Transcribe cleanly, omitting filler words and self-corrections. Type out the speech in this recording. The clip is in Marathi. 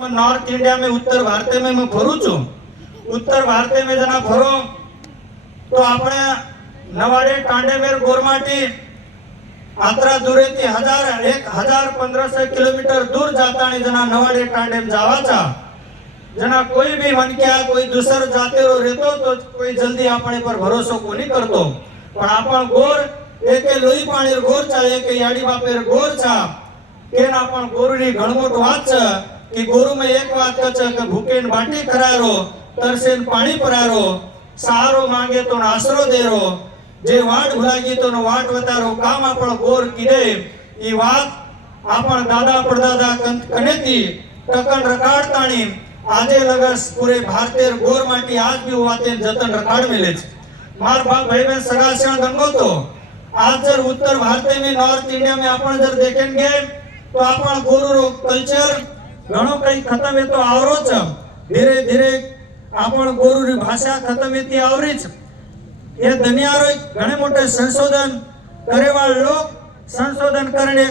नॉर्थ इंडिया में उत्तर भारत में मैं फरू छू। उत्तर भारत में जना फरो तो આપણે નવાડે ટાંડેમેર ગોરમાટી આતરા દૂરેથી 1500 કિલોમીટર दूर जातानी जना नवाडे टांडेम जावाचा जना कोई भी मनक्या कोई दूसर जातेरो रहतो तो कोई जल्दी આપણે पर भरोसो कोनी करतो पण आपण गोर एके लोई पाणीर गोर छा एके याडी बापेर गोर छा केन आपण गोरुनी घणमोट वात छे कि गोरु में एक बात कचे के भूखेन बाटी करारो तरसेन पाणी परारो सहारो मांगे तो आसरो देरो जे वाट भुलागी तो वाट वतारो काम आपण गोर कीदे ई वात आपण दादा परदादा कनेती टकन रकाडताणी आजे लगस पूरे भारतेर गोर माटी आज भी वाते जतन रकाड मिले छे। मार बाप भाई बहन सगासण गंगो तो आज जर उत्तर भारत में नॉर्थ इंडिया में आपण जर देखेंगे तो आपण गोरु रो कल्चर घणो कई खत्म है तो आवरो छ धीरे धीरे आपण गोरु री भाषा खत्म हेती आवरी छ। ये दुनियारो घणे मोटे संशोधन करेवाळ लोक संशोधन करणे